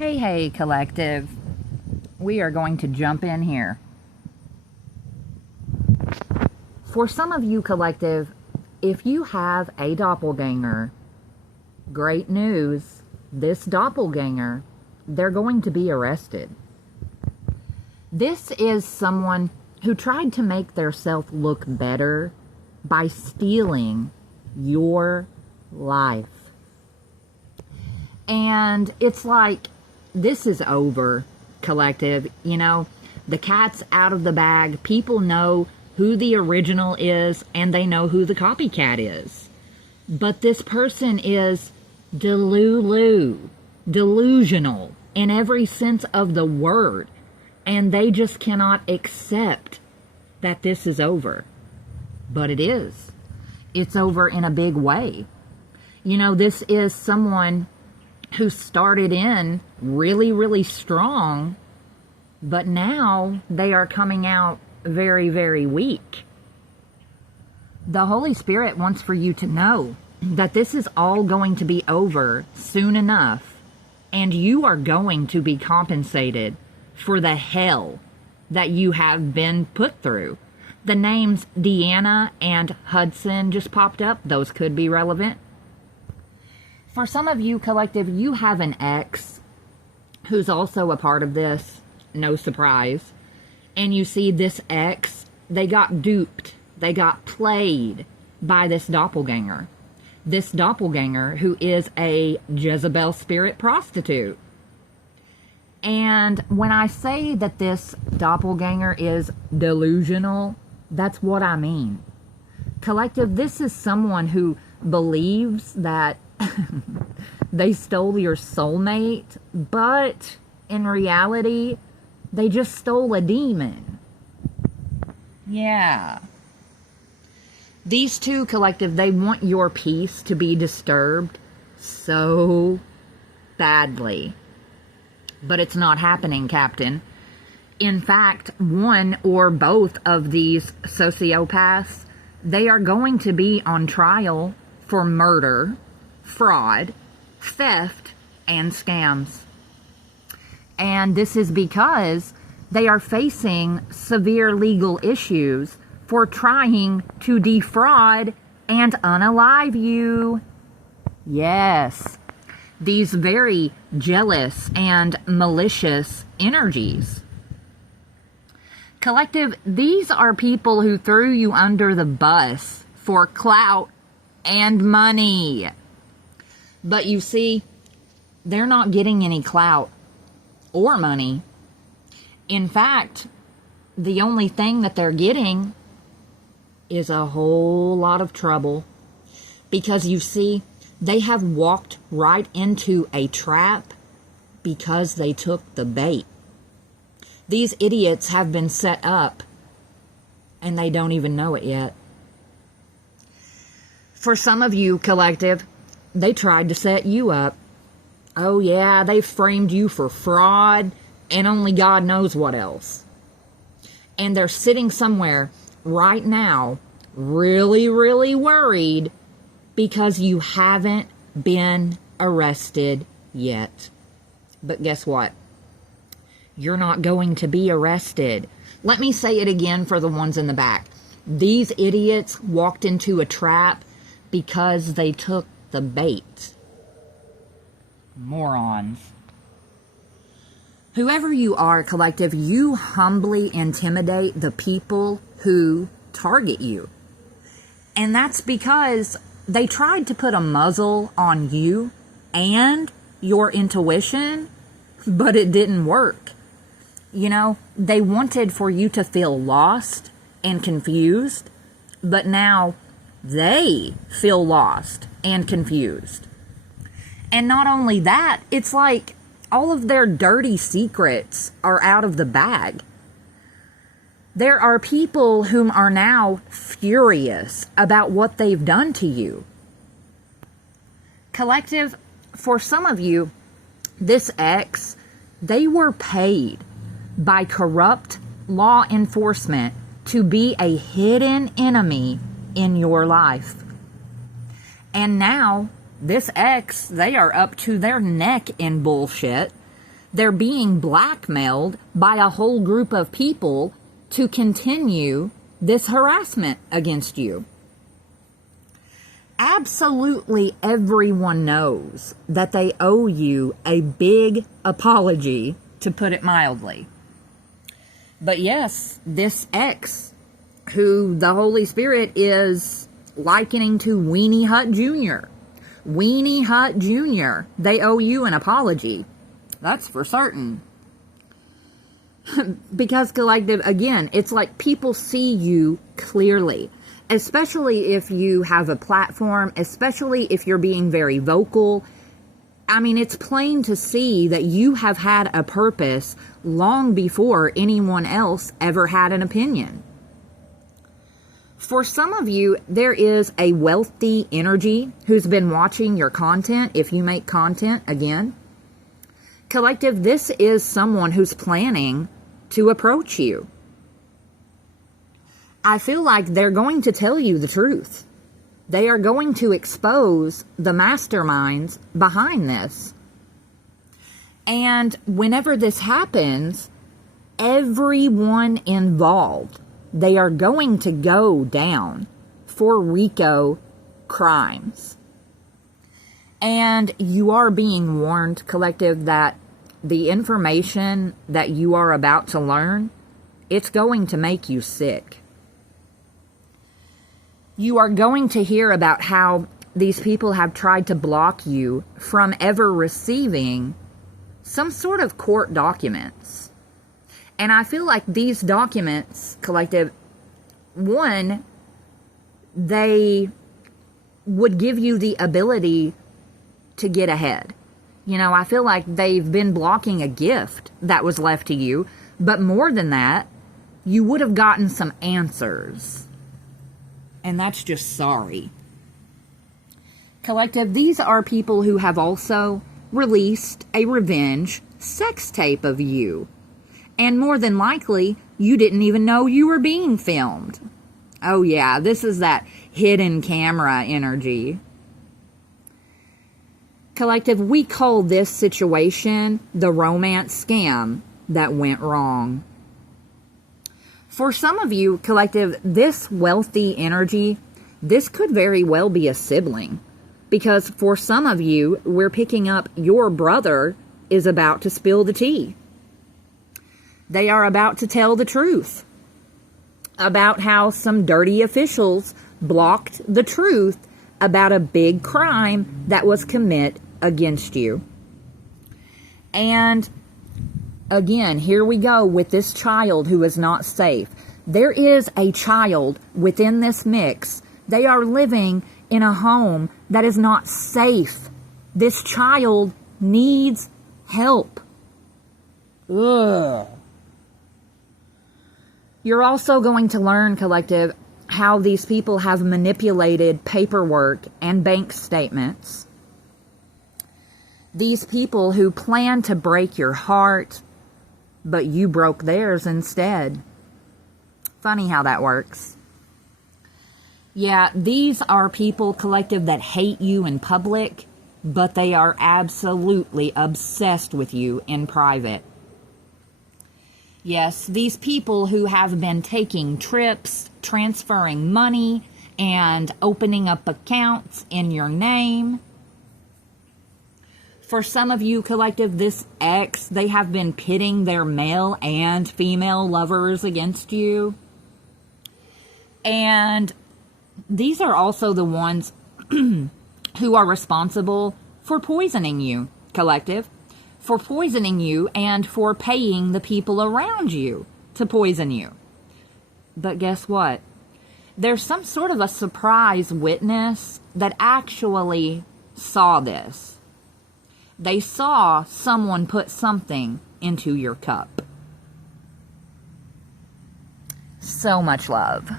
Hey, collective. We are going to jump in here. For some of you, collective, if you have a doppelganger, great news. This doppelganger, they're going to be arrested. This is someone who tried to make theirself look better by stealing your life. And it's like, this is over, collective. You know, the cat's out of the bag. People know who the original is, and they know who the copycat is. But this person is delusional in every sense of the word. And they just cannot accept that this is over. But it is. It's over in a big way. You know, this is someone who started in really strong, but now they are coming out very weak. The Holy Spirit wants for you to know that this is all going to be over soon enough, and you are going to be compensated for the hell that you have been put through. The names Deanna and Hudson just popped up. Those could be relevant. For some of you, collective, you have an ex who's also a part of this. No surprise. And you see this ex, they got duped. They got played by this doppelganger. This doppelganger who is a Jezebel spirit prostitute. And when I say that this doppelganger is delusional, that's what I mean. Collective, this is someone who believes that they stole your soulmate, but in reality, they just stole a demon. Yeah. These two, collective, they want your peace to be disturbed so badly. But it's not happening, Captain. In fact, one or both of these sociopaths, they are going to be on trial for murder, fraud, theft, and scams. And this is because they are facing severe legal issues for trying to defraud and unalive you. Yes, these very jealous and malicious energies. Collective, these are people who threw you under the bus for clout and money. But you see, they're not getting any clout or money. In fact, the only thing that they're getting is a whole lot of trouble. Because you see, they have walked right into a trap because they took the bait. These idiots have been set up and they don't even know it yet. For some of you, collective, they tried to set you up. Oh yeah, they framed you for fraud and only God knows what else. And they're sitting somewhere right now really worried because you haven't been arrested yet. But guess what? You're not going to be arrested. Let me say it again for the ones in the back. These idiots walked into a trap because they took the bait. Morons. Whoever you are, collective, you humbly intimidate the people who target you. And that's because they tried to put a muzzle on you and your intuition, but it didn't work. You know, they wanted for you to feel lost and confused, but now they feel lost and confused. And not only that, it's like all of their dirty secrets are out of the bag. There are people whom are now furious about what they've done to you. Collective, for some of you, this ex, they were paid by corrupt law enforcement to be a hidden enemy in your life. And now, this ex, they are up to their neck in bullshit They're being blackmailed by a whole group of people to continue this harassment against you. Absolutely everyone knows that they owe you a big apology, to put it mildly. But yes, this ex, who the Holy Spirit is likening to Weenie Hut Jr. Weenie Hut Jr., they owe you an apology. That's for certain. Because, collective, again, it's like people see you clearly. Especially if you have a platform, especially if you're being very vocal. I mean, it's plain to see that you have had a purpose long before anyone else ever had an opinion. For some of you, there is a wealthy energy who's been watching your content, if you make content, again. Collective, this is someone who's planning to approach you. I feel like they're going to tell you the truth. They are going to expose the masterminds behind this. And whenever this happens, everyone involved, they are going to go down for RICO crimes. And you are being warned, collective, that the information that you are about to learn, it's going to make you sick. You are going to hear about how these people have tried to block you from ever receiving some sort of court documents. And I feel like these documents, collective, one, they would give you the ability to get ahead. You know, I feel like they've been blocking a gift that was left to you. But more than that, you would have gotten some answers. And that's just sorry. Collective, these are people who have also released a revenge sex tape of you. And more than likely, you didn't even know you were being filmed. Oh yeah, this is that hidden camera energy. Collective, we call this situation the romance scam that went wrong. For some of you, collective, this wealthy energy, this could very well be a sibling. Because for some of you, we're picking up your brother is about to spill the tea. They are about to tell the truth about how some dirty officials blocked the truth about a big crime that was committed against you. And again, here we go with this child who is not safe. There is a child within this mix. They are living in a home that is not safe. This child needs help. Ugh. You're also going to learn, collective, how these people have manipulated paperwork and bank statements. These people who plan to break your heart, but you broke theirs instead. Funny how that works. Yeah, these are people, collective, that hate you in public, but they are absolutely obsessed with you in private. Yes, these people who have been taking trips, transferring money, and opening up accounts in your name. For some of you, collective, this ex, they have been pitting their male and female lovers against you. And these are also the ones who are responsible for poisoning you, collective. For poisoning you and for paying the people around you to poison you. But guess what? There's some sort of a surprise witness that actually saw this. They saw someone put something into your cup. So much love.